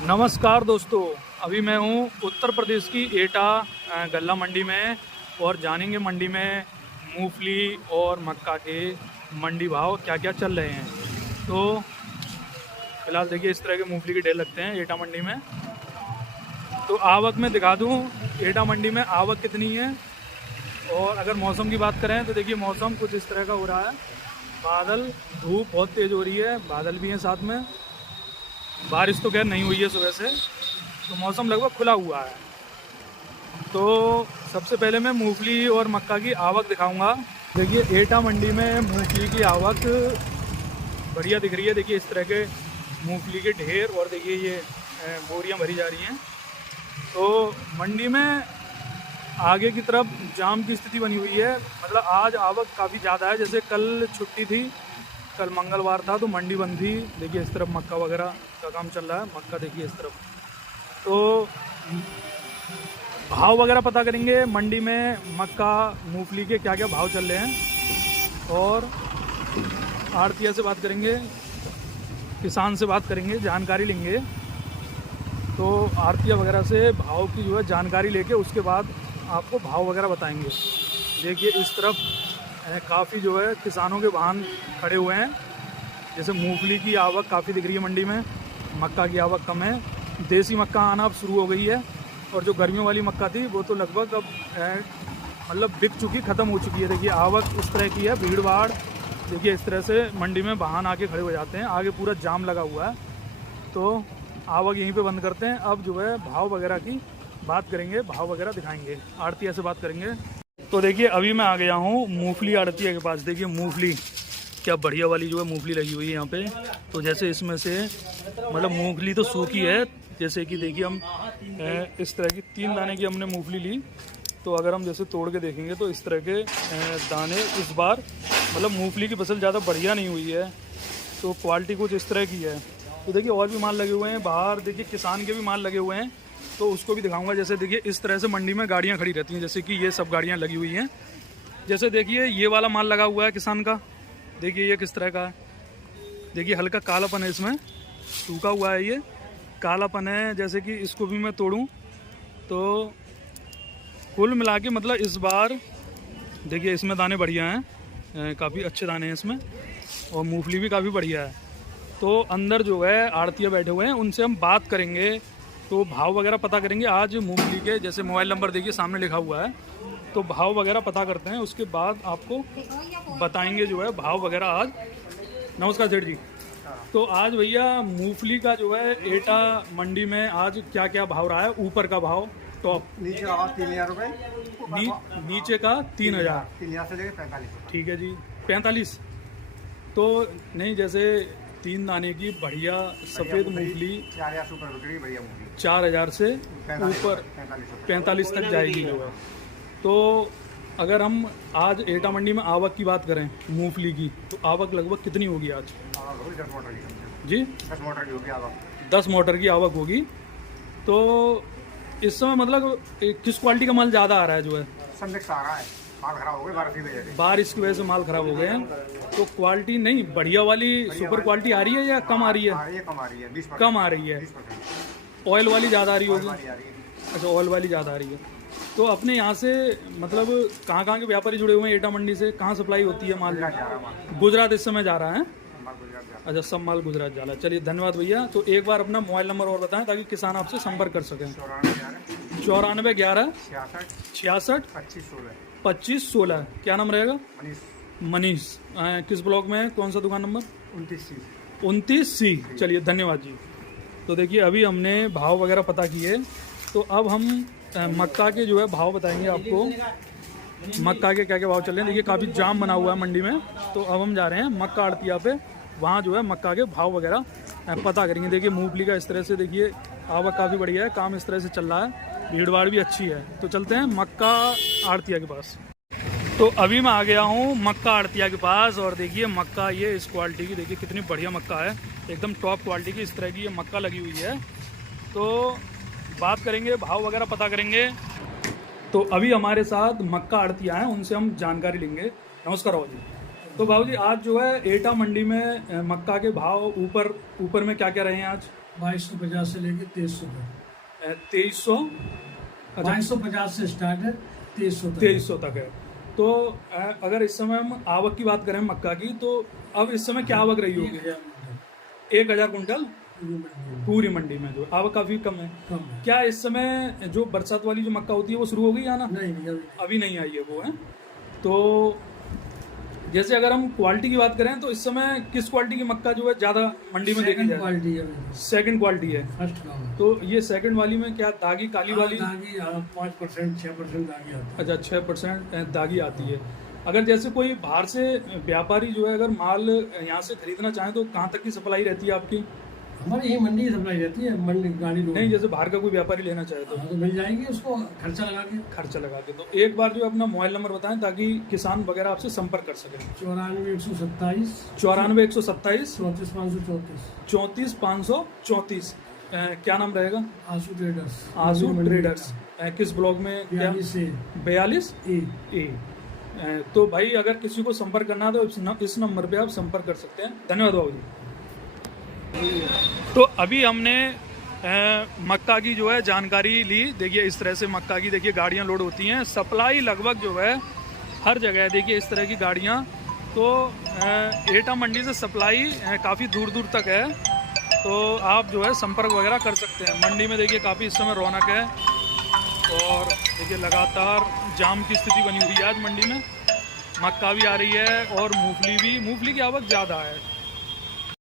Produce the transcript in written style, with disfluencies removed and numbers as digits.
नमस्कार दोस्तों, अभी मैं हूँ उत्तर प्रदेश की एटा गल्ला मंडी में और जानेंगे मंडी में मूंगफली और मक्का के मंडी भाव क्या क्या चल रहे हैं। तो फिलहाल देखिए इस तरह के मूंगफली के ढेर लगते हैं एटा मंडी में। तो आवक में दिखा दूँ एटा मंडी में आवक कितनी है। और अगर मौसम की बात करें तो देखिए मौसम कुछ इस तरह का हो रहा है, बादल धूप बहुत तेज़ हो रही है, बादल भी हैं साथ में। बारिश तो खैर नहीं हुई है सुबह से, तो मौसम लगभग खुला हुआ है। तो सबसे पहले मैं मूंगफली और मक्का की आवक दिखाऊंगा। देखिए एटा मंडी में मूंगफली की आवक बढ़िया दिख रही है। देखिए इस तरह के मूंगफली के ढेर और देखिए ये बोरियां भरी जा रही हैं। तो मंडी में आगे की तरफ जाम की स्थिति बनी हुई है, मतलब आज आवक काफ़ी ज़्यादा है। जैसे कल छुट्टी थी, कल मंगलवार था तो मंडी बंद थी। देखिए इस तरफ मक्का वगैरह का काम चल रहा है, मक्का देखिए इस तरफ। तो भाव वगैरह पता करेंगे मंडी में मक्का मूंगफली के क्या क्या भाव चल रहे हैं, और आड़तिया से बात करेंगे, किसान से बात करेंगे, जानकारी लेंगे। तो आड़तिया वगैरह से भाव की जो है जानकारी लेके उसके बाद आपको भाव वगैरह बताएंगे। देखिए इस तरफ काफ़ी जो है किसानों के वाहन खड़े हुए हैं। जैसे मूंगफली की आवक काफ़ी दिख रही है मंडी में, मक्का की आवक कम है। देसी मक्का आना अब शुरू हो गई है, और जो गर्मियों वाली मक्का थी वो तो लगभग अब मतलब बिक चुकी, ख़त्म हो चुकी है। देखिए आवक इस तरह की है, भीड़ भाड़ देखिए इस तरह से मंडी में वाहन आके खड़े हो जाते हैं। आगे पूरा जाम लगा हुआ है। तो आवक यहीं पे बंद करते हैं। अब जो है भाव वगैरह की बात करेंगे, भाव वगैरह दिखाएंगे, आड़तिया से बात करेंगे। तो देखिए अभी मैं आ गया हूँ मूंगफली आड़तिया के पास। देखिए मूंगफली क्या बढ़िया वाली जो है मूंगफली लगी हुई है यहाँ पे। तो जैसे इसमें से मतलब मूंगफली तो सूखी है, जैसे कि देखिए हम इस तरह की 3 दाने की हमने मूंगफली ली। तो अगर हम जैसे तोड़ के देखेंगे तो इस तरह के दाने इस बार मतलब मूंगफली की फसल ज़्यादा बढ़िया नहीं हुई है, तो क्वालिटी कुछ इस तरह की है। तो देखिए और भी माल लगे हुए हैं बाहर, देखिए किसान के भी माल लगे हुए हैं, तो उसको भी दिखाऊंगा। जैसे देखिए इस तरह से मंडी में गाड़ियाँ खड़ी रहती हैं, जैसे कि ये सब गाड़ियाँ लगी हुई हैं। जैसे देखिए ये वाला माल लगा हुआ है किसान का, देखिए ये किस तरह का है। देखिए हल्का कालापन है इसमें, सूखा हुआ है, ये कालापन है। जैसे कि इसको भी मैं तोड़ूं तो कुल मिला के मतलब इस बार देखिए इसमें दाने बढ़िया हैं, काफ़ी अच्छे दाने हैं इसमें, और मूंगफली भी काफ़ी बढ़िया है। तो अंदर जो है आड़तिया बैठे हुए हैं, उनसे हम बात करेंगे, तो भाव वगैरह पता करेंगे आज मूंगफली के। जैसे मोबाइल नंबर देखिए सामने लिखा हुआ है, तो भाव वगैरह पता करते हैं, उसके बाद आपको बताएंगे जो है भाव वगैरह आज। नमस्कार सेठ जी। तो आज भैया मूंगफली का जो है एटा मंडी में आज क्या क्या भाव रहा है? ऊपर का भाव टॉप नीचे का 3000 रुपये, नीचे का 3000 से लेकर 45। ठीक है जी। 45 तो नहीं, जैसे 3 दाने की बढ़िया सफ़ेद मूंगफली 4000 से ऊपर बिक्री, बढ़िया मूंगफली 4000 से ऊपर 45 तक जाएगी जो है। तो अगर हम आज एटा मंडी में आवक की बात करें मूंगफली की, तो आवक लगभग कितनी होगी आज? 10 मोटर की जी 10 मोटर की होगी आवक। 10 मोटर की आवक होगी। तो इस समय मतलब किस क्वालिटी का माल ज़्यादा आ रहा है जो है? सब मिक्स आ रहा है, माल खराब हो गए बारिश की वजह से माल खराब हो गए हैं। तो क्वालिटी नहीं बढ़िया वाली सुपर क्वालिटी आ रही है या कम आ रही है? कम आ रही है, 20%। कम आ रही है। ऑयल वाली ज़्यादा आ रही होगी? अच्छा ऑयल वाली ज़्यादा आ रही है। तो अपने यहाँ से मतलब कहाँ के व्यापारी जुड़े हुए हैं एटा मंडी से? कहाँ सप्लाई होती है माल? गुजरात इस समय जा रहा है। अच्छा सब माल गुजरात जा रहा है। चलिए धन्यवाद भैया। तो एक बार अपना मोबाइल नंबर और बताएं ताकि किसान आपसे संपर्क कर सकें। 94 11 66 25 16। क्या नाम रहेगा? मनीष। किस ब्लॉक में है, कौन सा दुकान नंबर? 29C। चलिए धन्यवाद जी। तो देखिए अभी हमने भाव वगैरह पता किए, तो अब हम मक्का के जो है भाव बताएंगे आपको। मक्का के क्या क्या भाव चल रहे हैं। देखिए काफ़ी जाम बना हुआ है मंडी में, तो अब हम जा रहे हैं मक्का आड़तिया पे, वहाँ जो है मक्का के भाव वगैरह पता करेंगे। देखिए मूंगफली का इस तरह से देखिए आवक काफ़ी बढ़िया है, काम इस तरह से चल रहा है, भीड़ भाड़ भी अच्छी है। तो चलते हैं मक्का आड़तिया के पास। तो अभी मैं आ गया हूँ मक्का आड़तिया के पास, और देखिए मक्का ये इस क्वालिटी की, देखिए कितनी बढ़िया मक्का है, एकदम टॉप क्वालिटी की। इस तरह की ये मक्का लगी हुई है। तो बात करेंगे, भाव वगैरह पता करेंगे। तो अभी हमारे साथ मक्का आड़तिया हैं, उनसे हम जानकारी लेंगे। नमस्कार बाबू जी। तो बाबू जी आज जो है एटा मंडी में मक्का के भाव ऊपर में क्या क्या रहे हैं आज? 2250 से लेके 2300 तक। 2300 2250 से स्टार्ट है, 2300 तक। 2300 तक है। तो अगर इस समय हम आवक की बात करें मक्का की, तो अब इस समय क्या आवक रही होगी? 1000 कुंटल पूरी मंडी में, जो आवक काफी कम है। कम है। क्या इस समय जो बरसात वाली जो मक्का होती है वो शुरू हो गई या ना? नहीं अभी नहीं आई है वो, है। तो जैसे अगर हम क्वालिटी की बात करें तो इस समय किस क्वालिटी की मक्का जो है ज्यादा मंडी में देखी जाए? क्वालिटी है, सेकंड क्वालिटी है। फर्स्ट का है। तो ये सेकंड वाली में क्या दागी काली वाली? दागी 5% 6% दागी आता है। अच्छा, 6% दागी आती है। अगर जैसे कोई बाहर से व्यापारी जो है अगर माल यहाँ से खरीदना चाहे तो कहाँ तक की सप्लाई रहती है आपकी? हमारी यही मंडी सप्लाई रहती है, मंडी गाड़ी नहीं, जैसे बाहर का कोई व्यापारी लेना चाहे तो मिल जाएगी उसको खर्चा लगा के। तो एक बार जो अपना मोबाइल नंबर बताएं ताकि किसान वगैरह आपसे संपर्क कर सकें। 94 127 34534। 34534। क्या नाम रहेगा? आंसू ट्रेडर्स। आंसू ट्रेडर्स। किस ब्लॉक में? 42 ए। तो भाई अगर किसी को संपर्क करना है तो इस नंबर पे आप संपर्क कर सकते हैं। धन्यवाद बाबू जी। तो अभी हमने मक्का की जो है जानकारी ली। देखिए इस तरह से मक्का की देखिए गाड़ियां लोड होती हैं। सप्लाई लगभग जो है हर जगह है। देखिए इस तरह की गाड़ियां। तो एटा मंडी से सप्लाई काफ़ी दूर दूर तक है। तो आप जो है संपर्क वगैरह कर सकते हैं। मंडी में देखिए काफ़ी इस समय रौनक है और देखिए लगातार जाम की स्थिति बनी हुई है आज मंडी में। मक्का भी आ रही है और मूंगफली भी। मूंगफली की आवक ज़्यादा है।